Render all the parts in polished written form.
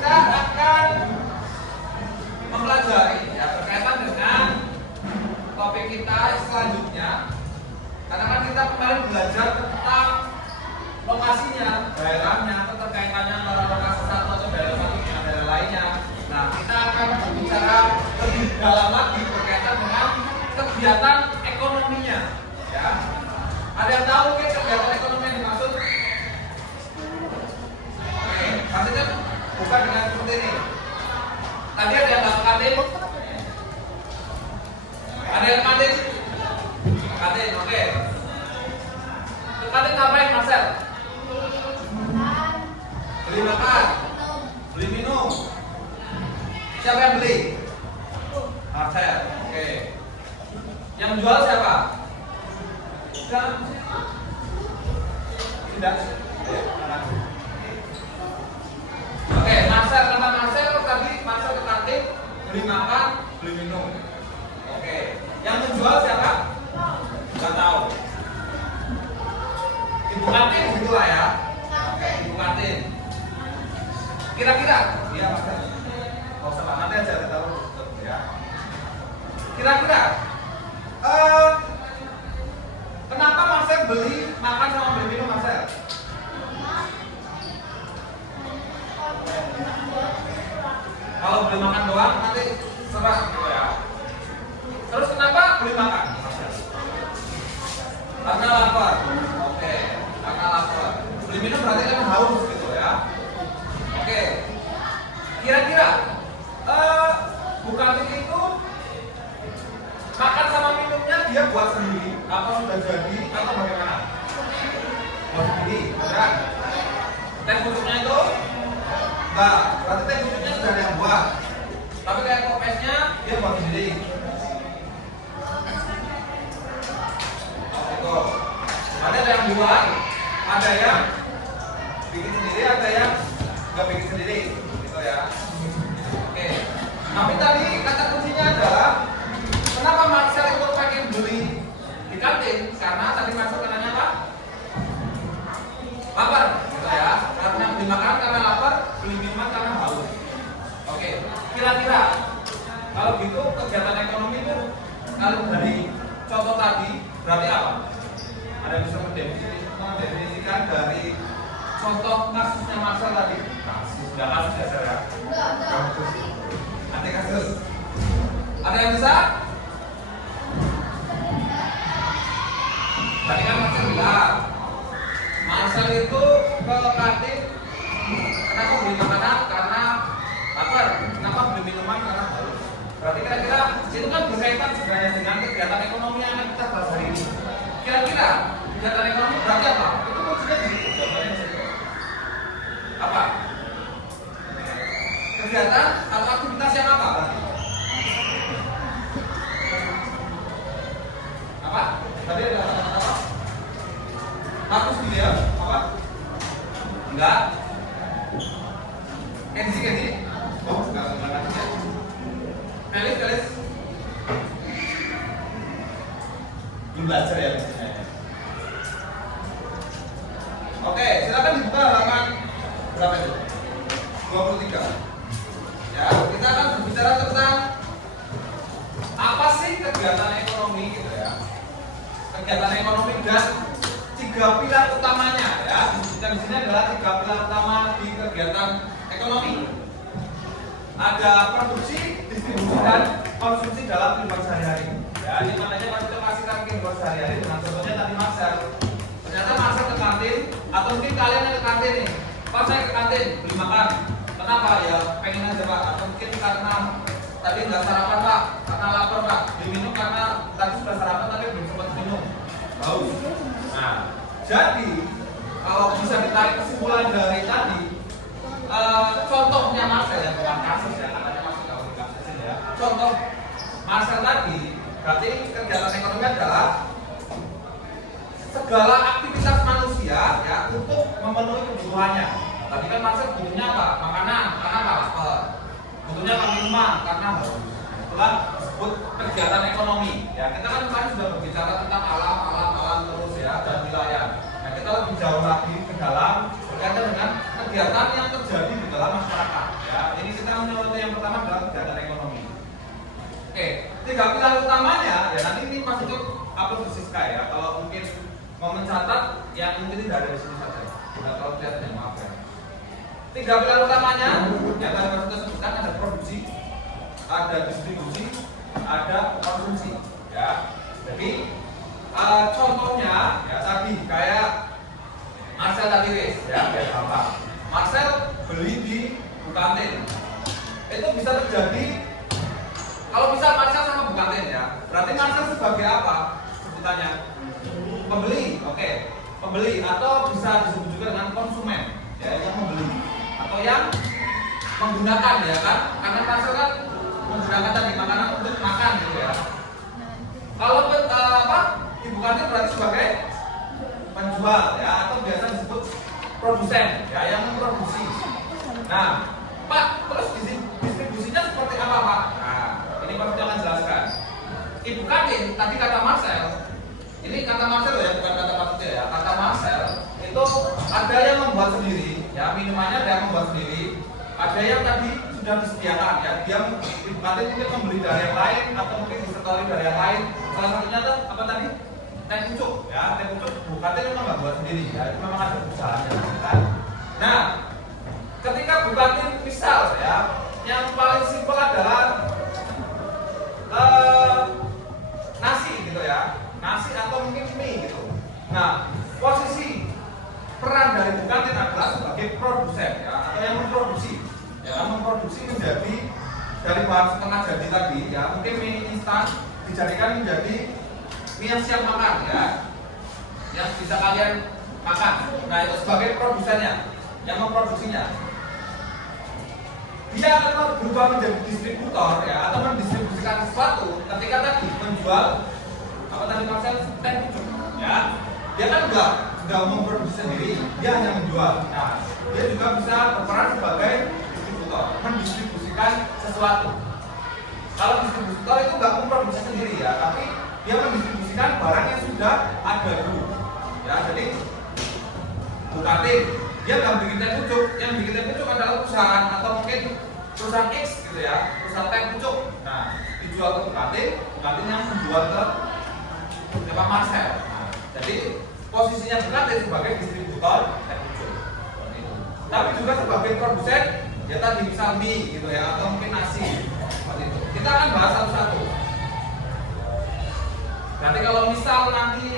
kita akan mempelajari ya berkaitan dengan topik kita selanjutnya. Karena kan kita kemarin belajar tentang lokasinya, daerahnya, keterkaitannya antara lokasi satu atau daerah satu dengan daerah lainnya. Nah, kita akan berbicara lebih dalam lagi berkaitan dengan kegiatan ekonominya. Ya, ada yang tahu mungkin kegiatan ekonomi yang dimaksud? Oke, maksudnya bukan dengan seperti ini. Tadi ada yang nggak kantin? Ada yang kantin? Kantin, oke. Kantin ngapain, Marcel? Beli makan, beli minum. Siapa yang beli? Marcel, oke. Yang jual siapa? Tidak. Oke, Marcel, kata Marcel tadi Marcel ke kantin beli makan, beli minum. Oke, yang menjual siapa? Nggak tahu. Ibu kantin gitulah ya. Oke, ibu kantin. Kira-kira, iya Marcel. Oh, sama nanti aja kita tahu ya. Kira-kira, kenapa Marcel beli makan sama beli minum Marcel? Kalau beli makan doang nanti serah gitu ya. Terus kenapa beli makan? Karena lapar. Oke, karena lapar. Beli minum berarti kan haus gitu ya. Oke. Kira-kira bukan itu makan sama minumnya dia buat sendiri atau sudah jadi atau bagaimana? Buat sendiri, beneran? Teh bubuknya itu? Enggak, berarti teh bubuknya sudah ada yang buat. Tapi kayak kopesnya dia buat sendiri. Itu. Ada yang buat, ada yang bikin sendiri, ada yang nggak bikin sendiri, gitu ya. Oke. Tapi tadi kata kuncinya adalah kenapa Marcel itu pengen beli di kantin? Karena tadi Marcel katanya apa? Lapar, gitu ya. Karena beli makan karena lapar, beli minuman karena haus. Oke. Kira-kira kalau gitu kegiatan ekonomi itu kalau dari contoh tadi berarti apa? Ada yang bisa mendefinisikan dari contoh kasusnya Marcel tadi? Sudah kasus ya saya. Nanti kasus. Ada yang bisa? Tadi kan Marcel bilang Marcel itu ke kantin kenapa beli makanan karena lapar, kenapa beli minuman karena haus. Berarti kira-kira itu kan berkaitan sebenarnya dengan kegiatan ekonomi yang akan kita bahas hari ini. Kira-kira kegiatan ekonomi berarti apa? Itu maksudnya di situ, jawabannya di situ. Apa? Kegiatan atau aktivitas yang apa? Apa? Tadi ada kata-kata apa? Hapus gitu ya? Apa? Enggak? Kenzi? Oh, enggak ya. Felis? Belum belajar ya? Oke, silakan dibuka halaman berapa itu? 23. Ya, kita akan berbicara tentang apa sih kegiatan ekonomi gitu ya. Kegiatan ekonomi dan 3 pilar utamanya ya. Dan di sini adalah 3 pilar utama di kegiatan ekonomi. Ada produksi, distribusi dan konsumsi dalam kehidupan sehari-hari. Ya, di mananya kalau kita kasihkan kehidupan sehari-hari dengan contohnya tadi Marcel. Ternyata Marcel ke kantin atau mungkin kalian yang ke kantin nih. Pak saya ke kantin beli makan. Kenapa ya? Pengen aja Pak. Atau mungkin karena tadi nggak sarapan Pak, karena lapar Pak. Beli minum karena tadi sudah sarapan tapi belum sempat minum. Haus. Nah, jadi kalau bisa ditarik kesimpulan dari tadi, contohnya Marcel ya, bukan kasus ya, katanya masuk kalau di kasus ya. Contoh Marcel tadi, berarti kegiatan ekonomi adalah segala aktivitas manusia ya untuk memenuhi kebutuhannya. Tadi kan Marcel butuhnya apa? Makanan, karena apa? Lapar. Butuhnya apa? Minuman, karena haus. Itulah disebut kegiatan ekonomi. Ya, kita kan kemarin sudah berbicara tentang alam terus ya dan wilayah. Nah, kita lebih jauh lagi ke dalam berkaitan dengan kegiatan yang terjadi di dalam masyarakat. Ya, gamelan utamanya ya nanti ini Mas untuk upload di Siska ya. Kalau mungkin mau mencatat yang mungkin tidak ada di sini saja. Tidak terlalu kelihatan ya, maaf ya. 3 pilar utamanya yang tadi Mas Uto sebutkan ada produksi, ada distribusi, ada konsumsi ya. Jadi contohnya ya tadi kayak Marcel tadi wis ya kayak apa? Marcel beli di Bukantin. Itu bisa terjadi kalau misal Marcel sama Bukantin ya. Berarti Marcel sebagai apa sebutannya? Pembeli, oke. Pembeli atau bisa disebut juga dengan konsumen ya, yang membeli atau yang menggunakan ya kan? Karena Marcel kan menggunakan tadi makanan untuk makan gitu ya. Kalau di Bukantin berarti sebagai penjual ya atau biasa disebut produsen ya yang memproduksi. Nah, Pak, terus distribusinya seperti apa, Pak? Nah, ini Pak akan jelaskan. Ibu Kadin tadi kata Marcel, ini kata Marcel ya, bukan kata Pak Tete ya. Kata Marcel itu ada yang membuat sendiri, ya minumannya ada yang membuat sendiri, ada yang tadi sudah disediakan ya. Dia Ibu Kadin mungkin membeli dari yang lain atau mungkin disetori dari yang lain. Salah satunya tuh apa tadi? Teh pucuk ya, teh pucuk Ibu Kadin memang nggak buat sendiri ya, itu memang ada usahanya kan. Nah, ketika Bu Kadin misal ya, yang paling simpel adalah nasi gitu ya, nasi atau mungkin mie gitu. Nah, posisi peran dari Bu Kadin adalah sebagai produsen ya, atau yang memproduksi, ya memproduksi menjadi dari bahan setengah jadi tadi ya, mungkin mie instan dijadikan menjadi mie yang siap makan ya, yang bisa kalian makan. Nah, itu sebagai produsennya, yang memproduksinya. Dia akan berubah menjadi distributor ya, atau mendistribusikan sesuatu ketika tadi menjual apa tadi Marcel teh pucuk ya. Dia kan enggak memproduksi sendiri, dia hanya menjual. Nah, dia juga bisa berperan sebagai distributor, mendistribusikan sesuatu. Kalau distributor itu enggak memproduksi sendiri ya, tapi dia mendistribusikan barang yang sudah ada dulu. Ya, jadi bukan dia nggak bikin teh pucuk, yang bikin teh pucuk adalah perusahaan atau mungkin perusahaan X gitu ya, perusahaan teh pucuk. Nah, dijual ke Bukantin yang menjual ke Pak Marcel. Nah, jadi posisinya Bukantin sebagai distributor teh pucuk. Tapi juga sebagai produsen, ya tadi misal mie gitu ya, atau mungkin nasi. Seperti itu. Kita akan bahas satu-satu. Berarti kalau misal nanti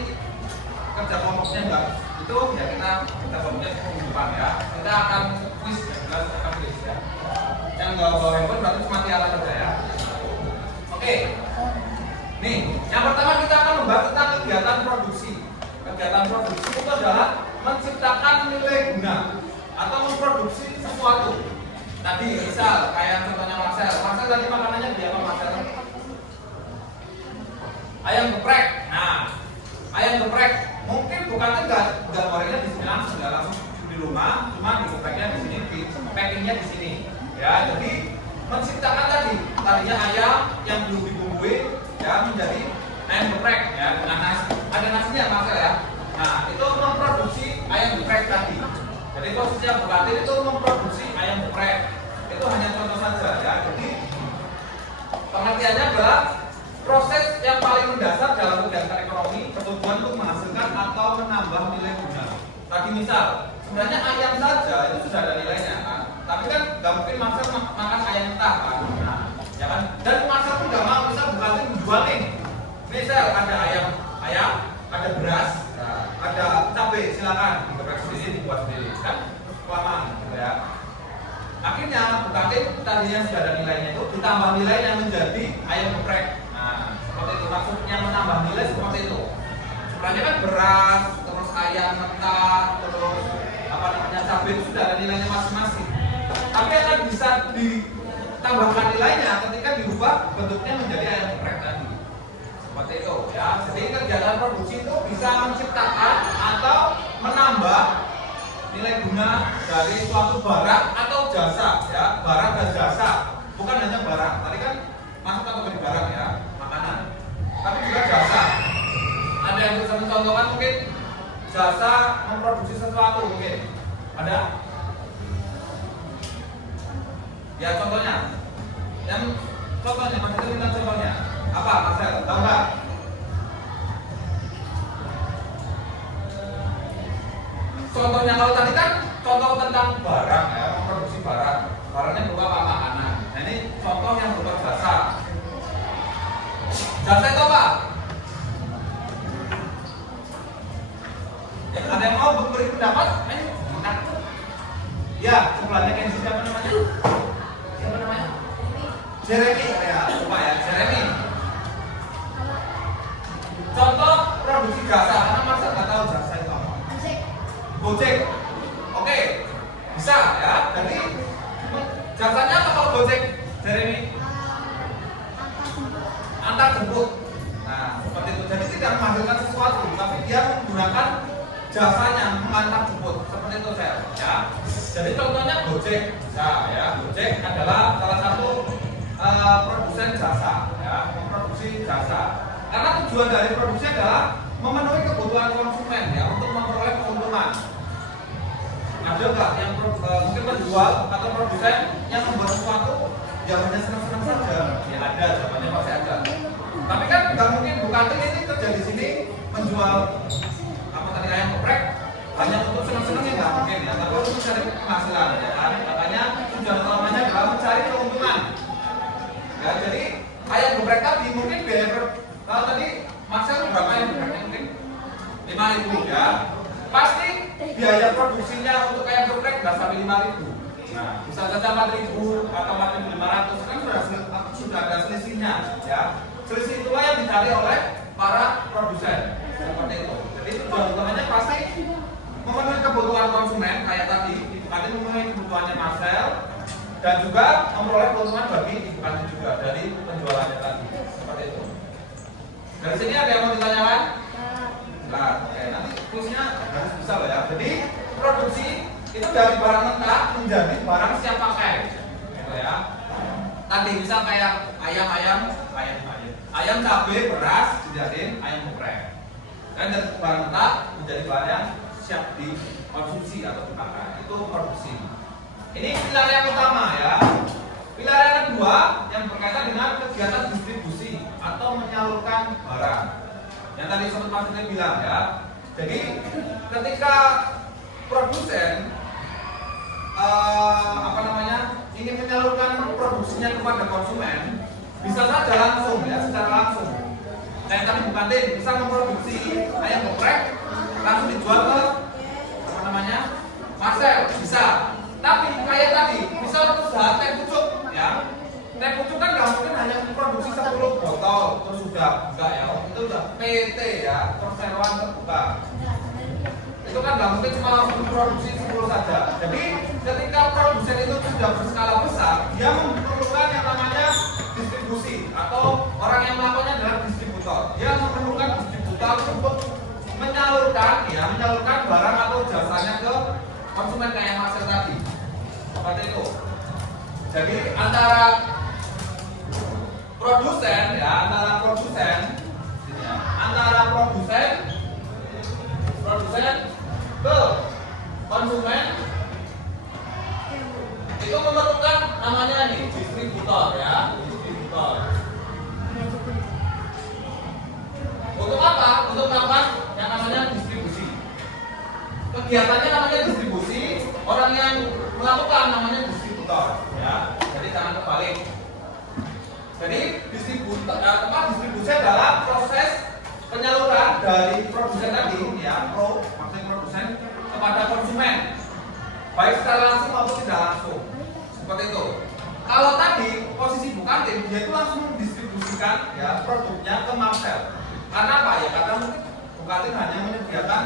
kerja kelompoknya enggak itu ya kita kelompoknya minggu depan ya. Kita akan quiz akan quiz ya. Yang enggak bawa handphone berarti cuma tiara saja ya. Oke. Nih, yang pertama kita akan membahas tentang kegiatan produksi. Kegiatan produksi itu adalah menciptakan nilai guna atau memproduksi sesuatu. Tadi misal kayak contohnya Marcel tadi makanannya dia apa Marcel? Ayam geprek. Nah, ayam geprek mungkin bukannya nggak gorengnya di sini langsung, nggak langsung di rumah, cuma di gepreknya di sini, di packingnya di sini. Ya, jadi menciptakan tadinya ayam yang belum dibumbui ya menjadi ayam geprek ya dengan nasi. Ada nasinya Marcel ya. Nah, itu memproduksi ayam geprek tadi. Jadi posisinya Bukantin itu memproduksi ayam geprek. Itu hanya contoh saja ya. Jadi pengertiannya adalah proses yang paling mendasar dalam kegiatan ekonomi bertujuan untuk menghasilkan atau menambah nilai guna. Tadi misal, sebenarnya ayam saja itu sudah ada nilainya kan. Tapi kan nggak mungkin Marcel makan ayam mentah kan. Nah, ya kan? Dan Marcel pun nggak mau misal Bukantin menjual nih. Misal ada ayam, ada beras, ada cabai, silakan digeprek sendiri, dibuat sendiri kan kelamaan gitu ya. Akhirnya Bukantin tadinya sudah ada nilainya itu ditambah nilainya menjadi ayam geprek. Nah, seperti itu maksudnya menambah nilai seperti itu. Sebenarnya kan beras, terus ayam mentah, terus apa namanya cabai itu sudah ada nilainya masing-masing. Tapi akan bisa ditambahkan nilainya ketika dirubah bentuknya menjadi ayam geprek tadi. Seperti itu ya. Jadi kegiatan produksi itu bisa menciptakan atau menambah nilai guna dari suatu barang atau jasa ya, barang dan jasa. Bukan hanya barang. Tadi kan masuk kategori barang ya, makanan. Tapi juga jasa. Ada yang bisa mencontohkan mungkin jasa memproduksi sesuatu mungkin. Ada? Ya contohnya. Yang contohnya, masih minta contohnya. Apa Marcel? Tahu nggak? Contohnya kalau tadi kan contoh tentang barang ya, memproduksi barang. Barangnya berupa makanan. Nah ini contoh yang berupa jasa. Jasa itu apa? Ya, ada yang mau beri pendapat? Ayo, nah. Ya, sebelahnya Kenzi siapa namanya? Siapa namanya? Jeremy. Ya, coba ya, Jeremy. Contoh produksi jasa, karena masa nggak tahu jasa itu apa? Gojek. Oke, bisa ya. Jadi jasanya apa kalau Gojek, Jeremy? Antar jemput. Nah, seperti itu. Jadi tidak menghasilkan sesuatu, tapi dia menggunakan jasanya mengantar jemput. Seperti itu saya. Ya. Jadi contohnya Gojek. Nah, ya, Gojek adalah salah satu produsen jasa, ya, memproduksi jasa. Karena tujuan dari produksi adalah memenuhi kebutuhan konsumen, ya, untuk memperoleh keuntungan. Ada nggak yang mungkin menjual atau produsen yang membuat sesuatu yang hanya senang-senang saja? Ya ada, jawabannya pasti ada. Tapi kan nggak mungkin bukan ini kerja di sini menjual apa tadi ayam geprek hanya untuk senang-senang ya nggak mungkin ya. Tapi untuk mencari penghasilan, ya kan? Makanya tujuan utamanya adalah mencari keuntungan. Ya jadi ayam geprek tadi mungkin biaya kalau tadi Marcel berapa ayam gepreknya mungkin 5.000 ya. Pasti biaya produksinya untuk ayam geprek nggak sampai 5.000. Nah, bisa saja 4.000 atau 4.500 kan sudah ada selisihnya, ya. Selisih itulah yang dicari oleh para produsen seperti itu. Jadi tujuan utamanya pasti memenuhi kebutuhan konsumen kayak tadi memenuhi kebutuhannya Marcel dan juga memperoleh keuntungan bagi ibu Kanti juga dari penjualannya tadi seperti itu. Dari sini ada yang mau ditanyakan? Nah, oke, nanti terusnya harus bisa loh ya. Jadi produksi itu dari barang mentah menjadi barang siap pakai, gitu ya. Tadi bisa kayak ayam cabai, beras dijadiin ayam geprek. Dan dari barang mentah menjadi barang yang siap dikonsumsi atau dipakai. Itu produksi. Ini pilar yang utama ya. Pilar yang kedua yang berkaitan dengan kegiatan distribusi atau menyalurkan barang. Yang tadi Sobat Mas bilang ya. Jadi ketika produsen ingin menyalurkan produksinya kepada konsumen, bisa saja langsung ya, secara langsung. Kayak tadi bukan bisa memproduksi ayam geprek langsung dijual ke Marcel, bisa. Tapi kayak tadi, bisa usaha teh pucuk ya. Teh pucuk kan nggak mungkin hanya memproduksi 10 botol terus sudah enggak ya. Itu udah PT ya, perseroan terbuka. Itu kan nggak mungkin cuma langsung memproduksi 10 saja. Jadi ketika produsen itu sudah berskala besar, dia memerlukan yang namanya distribusi atau orang yang melakukannya adalah distributor. Dia memerlukan distributor untuk menyalurkan barang atau jasanya ke konsumen kayak Marcel tadi. Seperti itu. Jadi antara produsen ke konsumen itu memerlukan namanya nih distributor ya, distributor. Untuk apa? Untuk melakukan yang namanya distribusi. Kegiatannya namanya distribusi, orang yang melakukan namanya distributor ya. Jadi jangan kebalik. Jadi distribusi adalah proses penyaluran dari produsen tadi ya, maksudnya produsen kepada konsumen, baik secara langsung maupun tidak langsung. Seperti itu. Kalau tadi posisi Bukantin, dia itu langsung mendistribusikan ya produknya ke Marcel. Karena apa ya? Karena mungkin Bukantin hanya menyediakan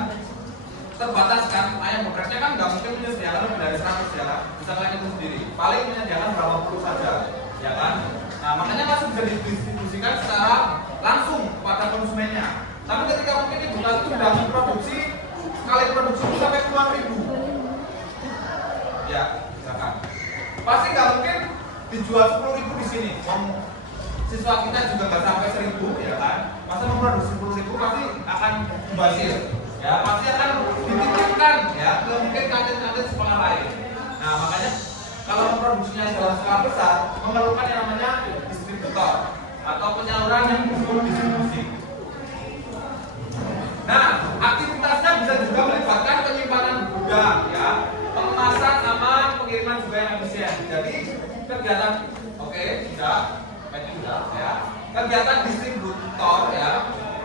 terbatas kan, ayam gepreknya kan nggak mungkin menyediakan lebih dari 100 ya kan, bisa kalian hitung sendiri. Paling menyediakan berapa puluh saja, ya kan. Nah makanya masih bisa didistribusikan secara langsung kepada konsumennya. Tapi ketika mungkin ibu Kantin sudah memproduksi sekali produksi itu sampai puluhan ribu, ya misalkan, pasti nggak mungkin dijual 10.000 di sini. Siswa kita juga nggak sampai 1.000 ya kan, masa memproduksi 10.000 pasti akan mubazir. Ya pasti akan dititipkan ya ke mungkin kantin-kantin sekolah lain. Nah makanya kalau memproduksinya dalam skala besar memerlukan yang namanya distributor atau penyaluran yang disebut distribusi. Nah, aktivitasnya bisa juga melibatkan penyimpanan gudang, ya, pengemasan sama pengiriman juga yang efisien. Jadi kegiatan, oke, sudah, ya, kegiatan distributor, ya,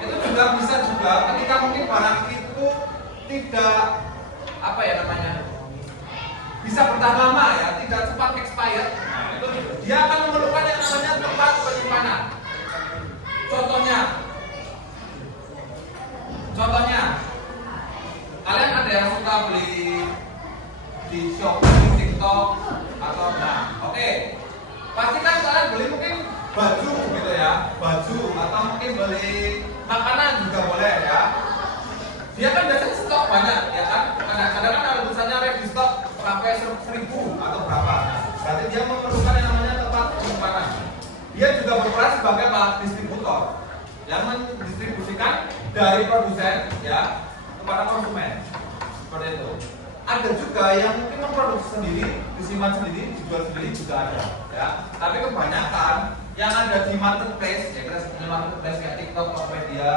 itu juga bisa juga ketika mungkin barang itu tidak apa ya namanya, bisa bertahan lama, ya, tidak cepat expired. Nah, itu dia akan memerlukan yang namanya tempat penyimpanan. Contohnya, kalian ada yang suka beli di Shopee, TikTok, atau oke. Pasti kan kalian beli mungkin baju gitu ya, baju atau mungkin beli makanan juga boleh ya. Dia kan biasanya stok banyak ya kan. Kadang-kadang kan ada tulisannya ready stock sampai 1000 atau berapa. Berarti dia memerlukan yang namanya tempat penyimpanan. Dia juga berperan sebagai distributor yang mendistribusikan dari produsen ya kepada konsumen. Seperti itu. Ada juga yang mungkin memproduksi sendiri, disimpan sendiri, dijual sendiri juga ada ya. Tapi kebanyakan yang ada di marketplace, ya kita sebutnya marketplace kayak TikTok, Tokopedia,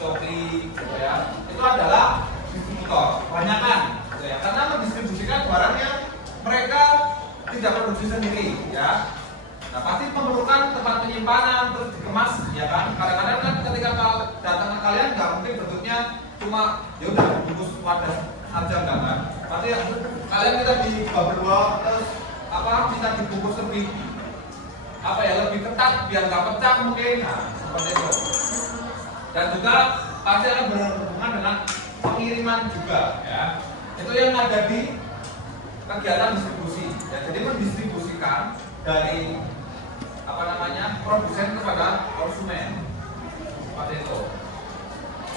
Shopee gitu ya. Itu adalah distributor, kebanyakan gitu ya. Karena mendistribusikan barang yang mereka tidak produksi sendiri ya. Nah, pasti memerlukan tempat penyimpanan terus dikemas ya kan. Kadang-kadang kan ketika datang ke kalian nggak mungkin bentuknya cuma ya udah bungkus wadah aja enggak kan. Pasti kalian minta di bubble wrap terus minta dibungkus lebih lebih ketat biar nggak pecah mungkin. Nah, seperti itu. Dan juga pasti akan berhubungan dengan pengiriman juga ya. Itu yang ada di kegiatan distribusi. Ya, jadi mendistribusikan dari produsen kepada konsumen seperti itu.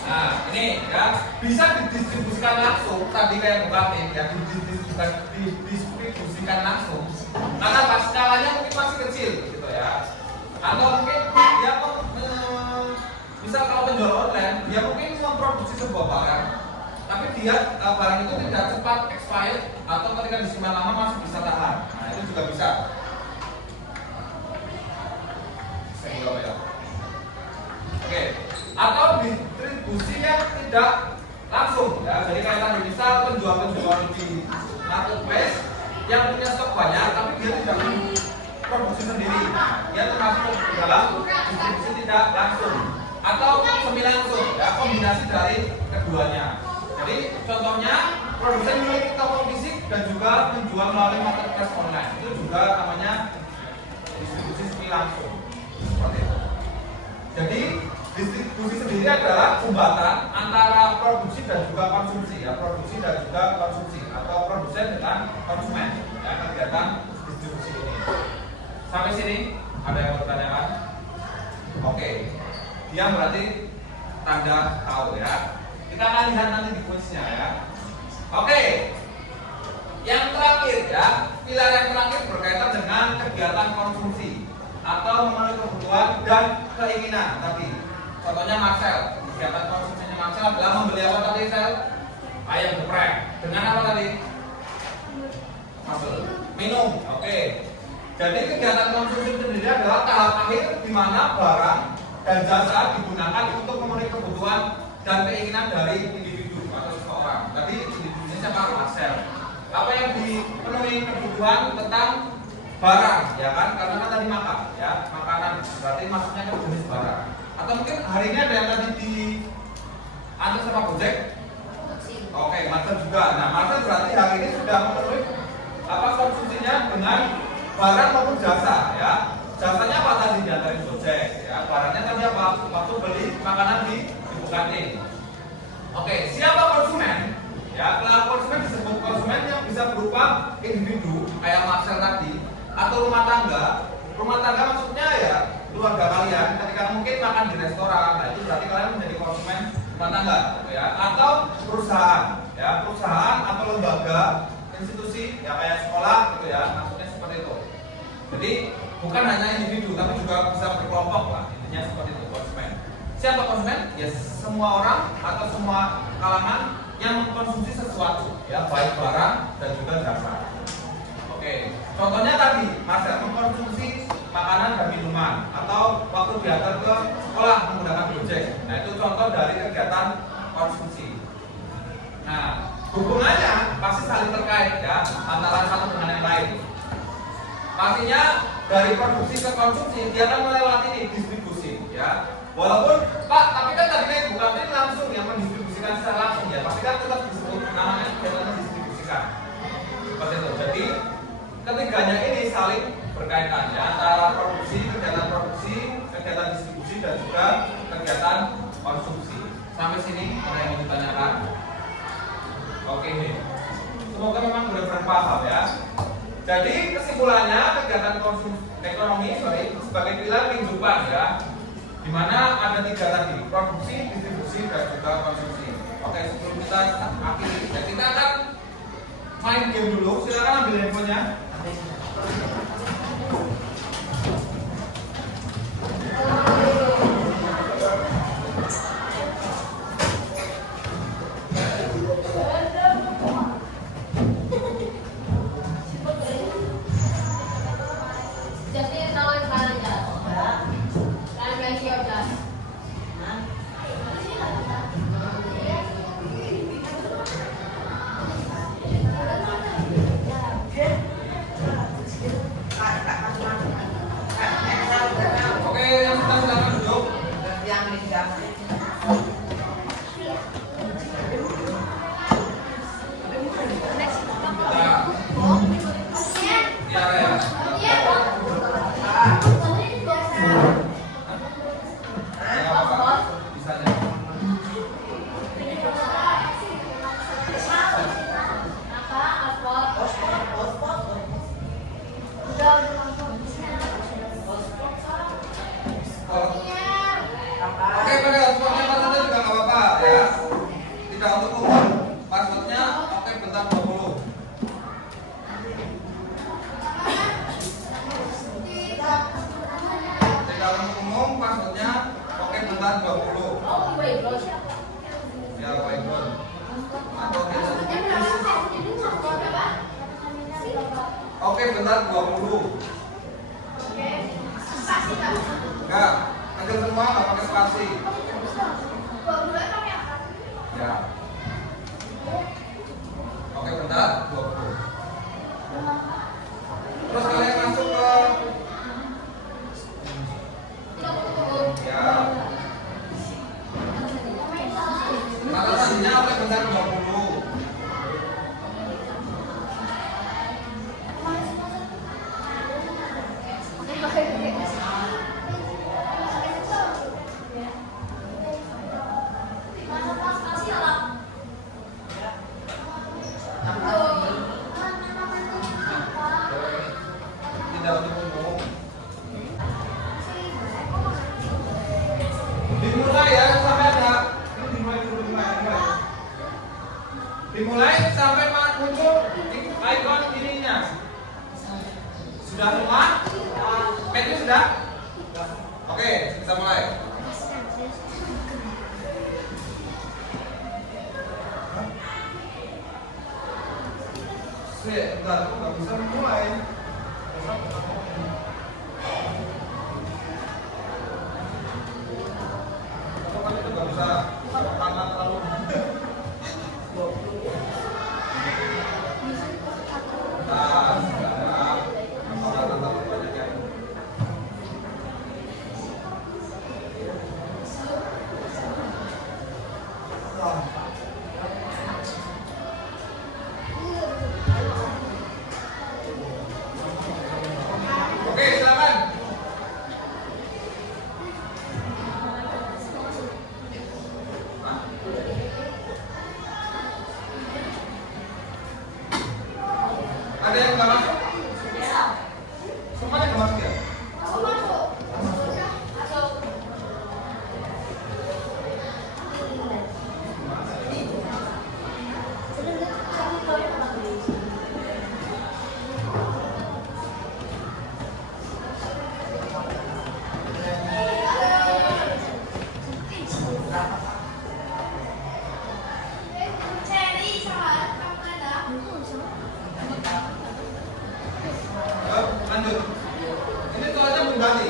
Nah, ini ya bisa didistribusikan langsung tadi kayak bukatin ya, didistribusikan langsung karena skalanya mungkin masih kecil gitu ya. Atau mungkin dia misal kalau penjual online dia mungkin memproduksi sebuah barang tapi dia barang itu tidak cepat expired atau ketika disimpan lama masih bisa tahan. Nah, itu juga bisa. Oke, atau distribusi yang tidak langsung ya. Jadi kayak tadi misal penjual-penjual di marketplace yang punya stok banyak tapi dia tidak produksi sendiri. Dia termasuk dalam distribusi tidak langsung atau semi langsung ya, kombinasi dari keduanya. Jadi contohnya produsen memiliki toko fisik dan juga menjual melalui marketplace online. Itu juga namanya distribusi semi langsung. Seperti itu. Jadi distribusi sendiri adalah jembatan antara produksi dan juga konsumsi ya, produksi dan juga konsumsi atau produsen dengan konsumen ya, kegiatan distribusi ini. Sampai sini ada yang bertanyakan? Oke, dia berarti tanda tahu ya. Kita akan lihat nanti di kuisnya ya. Oke, yang terakhir ya, pilar yang terakhir berkaitan dengan kegiatan konsumsi atau memenuhi kebutuhan dan keinginan tadi. Contohnya Marcel, kegiatan konsumsinya Marcel adalah membeli apa tadi Sel? Ayam geprek. Dengan apa tadi? Minum. Oke. Jadi kegiatan konsumsi sendiri adalah tahap akhir di mana barang dan jasa digunakan untuk memenuhi kebutuhan dan keinginan dari individu atau seseorang. Tadi individunya siapa? Marcel. Apa yang dipenuhi kebutuhan tentang barang, ya kan? Karena kan tadi makan, ya, makanan. Berarti maksudnya kan jenis barang. Atau mungkin hari ini ada yang tadi diantar sama Gojek. Oke, Marcel juga. Nah, Marcel berarti hari ini sudah memenuhi konsumsinya dengan barang maupun jasa, ya. Jasanya apa tadi diantarin Gojek, ya. Barangnya tadi apa? Waktu beli makanan di Bukatin. Oke, siapa konsumen? Ya, kalau konsumen disebut konsumen yang bisa berupa individu kayak Marcel tadi atau rumah tangga. Rumah tangga maksudnya ya keluarga kalian ketika mungkin makan di restoran. Nah, itu berarti kalian menjadi konsumen rumah tangga gitu ya. Atau perusahaan, ya, perusahaan atau lembaga, institusi ya kayak sekolah gitu ya. Maksudnya seperti itu. Jadi bukan hanya individu tapi juga bisa berkelompok lah. Intinya seperti itu konsumen. Siapa konsumen? Ya semua orang atau semua kalangan yang mengkonsumsi sesuatu ya, baik barang dan juga jasa. Oke, contohnya tadi Marcel mengkonsumsi makanan dan minuman atau waktu diantar ke sekolah menggunakan Gojek. Nah, itu contoh dari kegiatan konsumsi. Nah, hubungannya pasti saling terkait ya antara satu dengan yang lain. Pastinya dari produksi ke konsumsi dia akan melewati ini distribusi ya. Walaupun Pak, tapi kan tadi naik bukan ini langsung yang mendistribusikan secara langsung ya, tapi kan tetap disebut namanya kegiatan mendistribusikan. Seperti itu. Jadi ketiganya ini saling berkaitan ya antara kegiatan distribusi dan juga kegiatan konsumsi. Sampai sini ada yang mau ditanyakan? Oke nih. Semoga memang benar-benar paham ya. Jadi kesimpulannya kegiatan ekonomi sebagai pilar kehidupan ya, di mana ada 3 tadi, produksi, distribusi, dan juga konsumsi. Oke, sebelum kita akhiri, kita akan main game dulu. Silakan ambil handphonenya. Oke, bentar 20. Enggak, ambil semua nggak pakai spasi. Ya. Oke, bentar 20. Terus kalian masuk ke ya. Maka tadinya oke bentar 20. Dimulai ya sampai ada dimulai sampai muncul icon ininya. Sudah semua? Petnya sudah? Oke, kita mulai. Bentar, aku nggak bisa mulai. Itu nggak bisa karena terlalu Oke, silakan. Ada yang nggak masuk? Semuanya nggak masuk ya? Lanjut. Ini tulisannya belum ganti.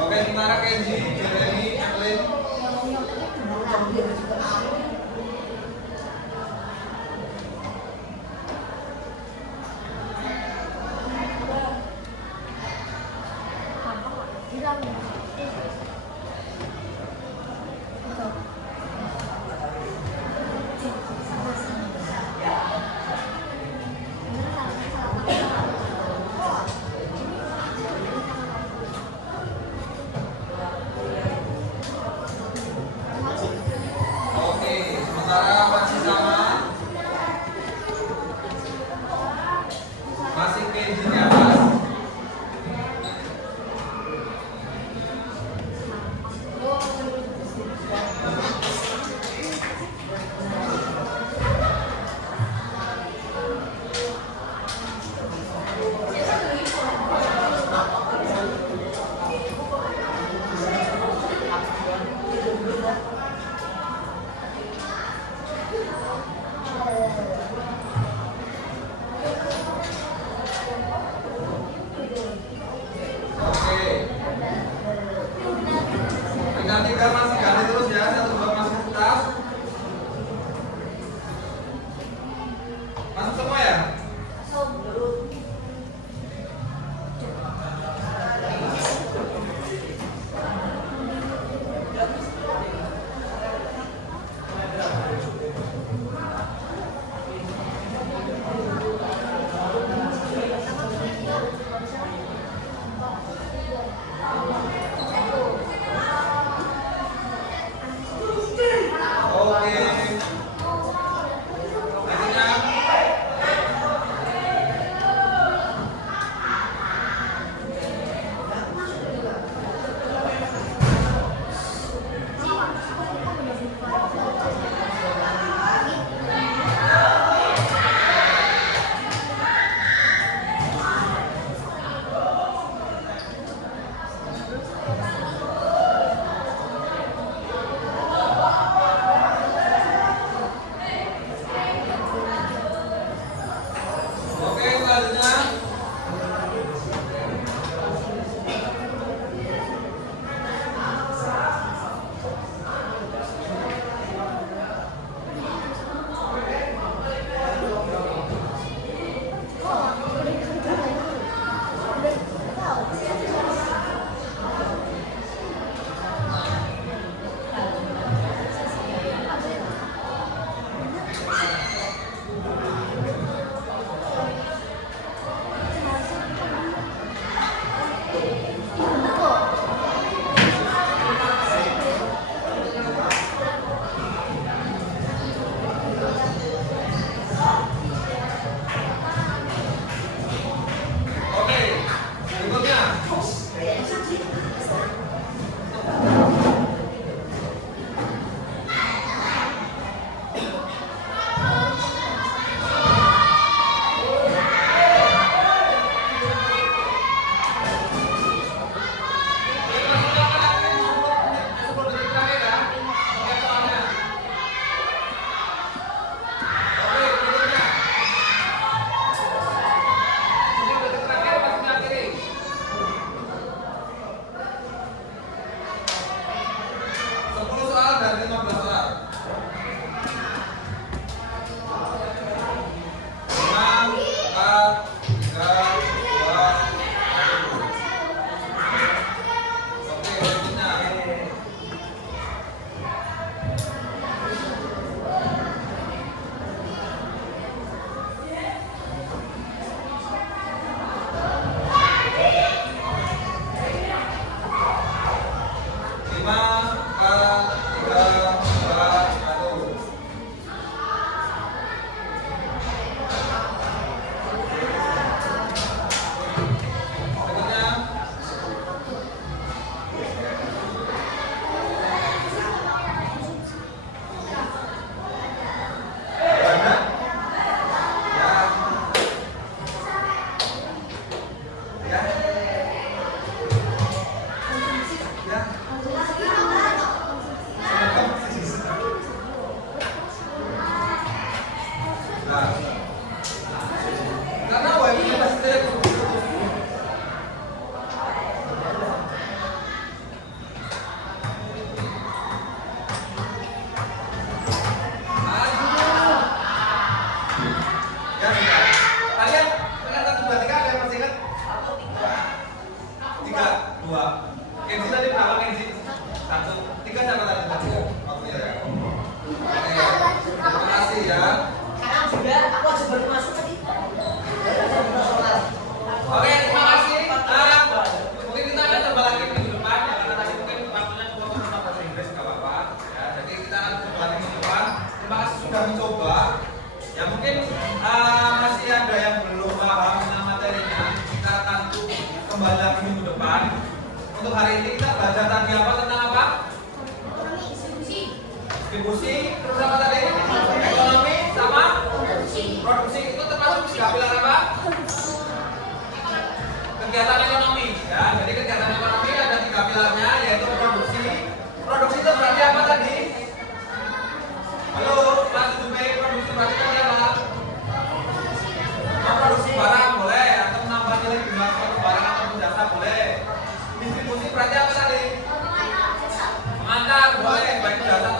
Oke, gimana Kenji, Jeremy, Evelyn? Oke, sementara masih sama. Masih Kenji di atas. Oke. Tinggal 3 masih ganti terus ya, 1 2 masuk tetap. Masuk semua ya? dua. Kenzi tadi berapa Kenzi? Satu. Tiga siapa tadi? Tiga. Waktunya ya. Oke. Terima kasih ya. Sekarang juga aku aja baru masuk tadi. Oke, terima kasih. Mungkin kita akan coba lagi minggu depan ya, karena tadi mungkin waktunya cuma bahasa Inggris nggak apa-apa. Ya, jadi kita akan coba lagi minggu depan. Terima kasih sudah mencoba. Ya mungkin masih ada yang belum paham tentang materinya. Kita akan kembali lagi minggu depan. Untuk hari ini kita belajar tadi apa tentang apa? Distribusi. Terus apa tadi? Ekonomi sama produksi. Itu termasuk tiga pilar apa? Kegiatan ekonomi. Ya, jadi kegiatan ekonomi ada tiga pilarnya, yaitu produksi. Produksi itu berarti apa tadi? Halo, kelas 7B, produksi berarti apa? Memproduksi barang boleh, atau menambah nilai jual suatu barang atau jasa boleh. Distribusi berarti apa tadi? Mengantar boleh, baik jasa